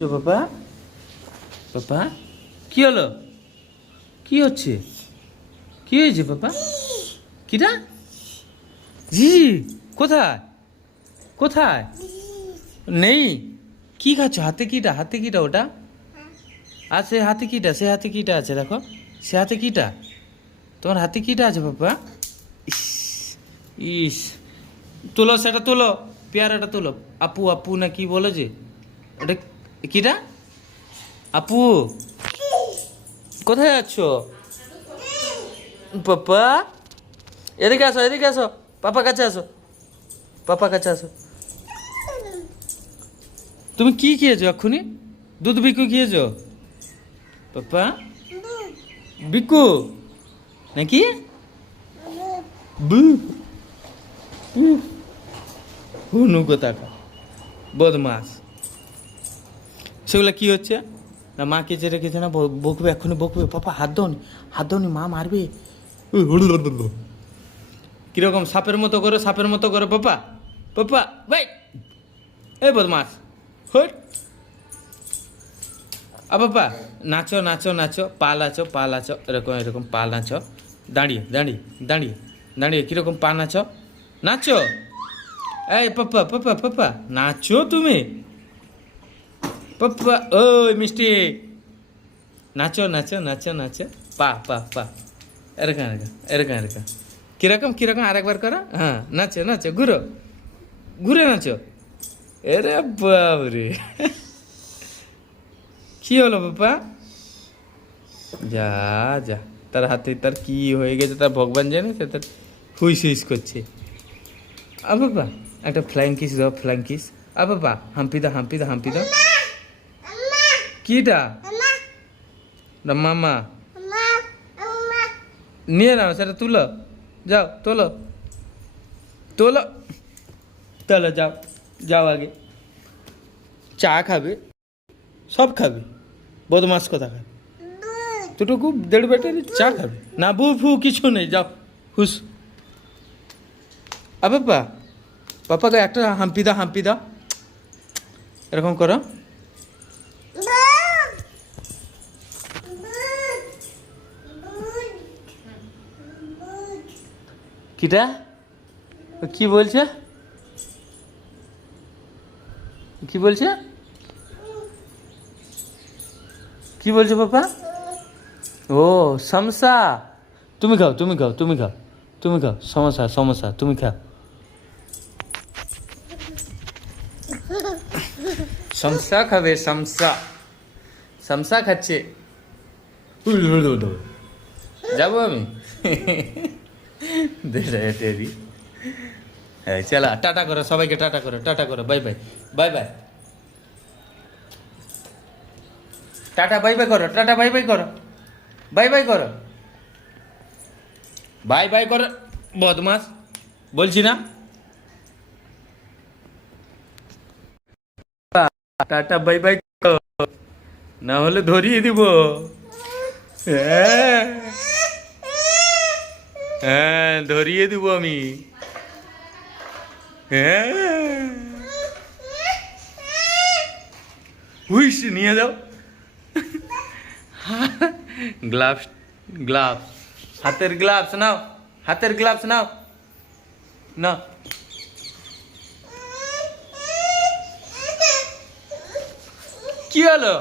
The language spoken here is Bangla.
বাবা বাবা কি হলো? কি হচ্ছে? কি হয়েছে বাবা? কিটা? জি কোথায় কোথায়? নেই। কি খাচ্ছ? হাতে কিটা? হাতে কিটা ওটা? আর সে হাতে কিটা? সে হাতে কিটা আছে? দেখো সে হাতে কিটা? তোমার হাতে কিটা আছে বাবা? ইস ইস, তোলো সেটা তোলো, পেয়ারাটা তোলো। আপু আপু না কি বলে যে ওটা? কিটা? আপু কোথায় যাচ্ছ? পাপা এদিকে আসো, এদিকে আসো, পাপা কাছে আসো, পাপা কাছে আসো। তুমি কি খেয়েছো এক্ষুনি? দুধ বিকু খেয়েছো? পাপা বিকু নাকি? বু হুনু কোথাকা বদমাস। সেগুলো কি হচ্ছে না? মা কেচে রেখেছে না, বকবে এক্ষুনি বকবে। পাপা হাত দোনি, হাত দোনি, মা মারবে। কিরকম সাপের মতো করে, সাপের মতো করে পাপা পাপা ভাই। এই বদমাস হট। বাবা নাচো নাচো নাচো, পা নাচো পা নাচো, এরকম এরকম পা নাচো। দাঁড়িয়ে দাঁড়িয়ে দাঁড়িয়ে দাঁড়িয়ে কীরকম পা নাচো, নাচো। এই পাপা পাপা পাপা নাচো তুমি। পাপা ওই মিষ্টি নাচো নাচো নাচো নাচো, পা পা পা এরকম এরকম এরকম এরকম। কীরকম কীরকম আরেকবার করো। হ্যাঁ নাচো নাচো, ঘুরো ঘুরে নাচো। এরে বাবরে, কি হলো বাবা? যা যা, তার হাতে তার কি হয়ে গেছে তার ভগবান জানে। সে তার হুইস হুইস করছে। বাবা একটা ফ্লাইং কিস দাও, ফ্লাইং কিস। বাবা হাম্পি দাও, হাম্পি দাও, হাম্পি দাও। কিটা? না মামা নিয়ে নাও, সেটা তুলো, যাও তোলো তোলো তোলো, যাও যাও আগে। চা খাবে, সব খাবে, বদমাস কথা খাবে। দুটুকু দেড় বেটার চা খাবে না? বু ফু কিছু নেই, যাও হুস। বাবা পাপাকে একটা হাম্পি দাও, হাম্পি দাও, এরকম করো। কিটা? কি বলছে? কি বলছে? কি বলছে পাপা? ও সমসা। তুমি খাও, তুমি খাও, তুমি খাও, তুমি খাও সমোসা, সমোসা তুমি খাও। সমসা খাবে, সমসা, সমসা খাচ্ছে। যাবো আমি। টেরি। হ্যাঁ চলা, টাটা করো সবাইকে, টাটা করো, টাটা করো, bye bye, bye bye, tata bye bye করো, টাটা বাই বাই করো, বাই বাই করো, বাই বাই করো। বদমাস বলছি না? টাটা বাই বাই করো, না হলে ধরিয়ে দিব। হ্যাঁ হ্যাঁ ধরিয়ে দিব আমি। হ্যাঁ হুইস নিয়ে যাও। গ্লাভস, গ্লাভস, হাতের গ্লাভস নাও, হাতের গ্লাভস নাও, না। কি হলো?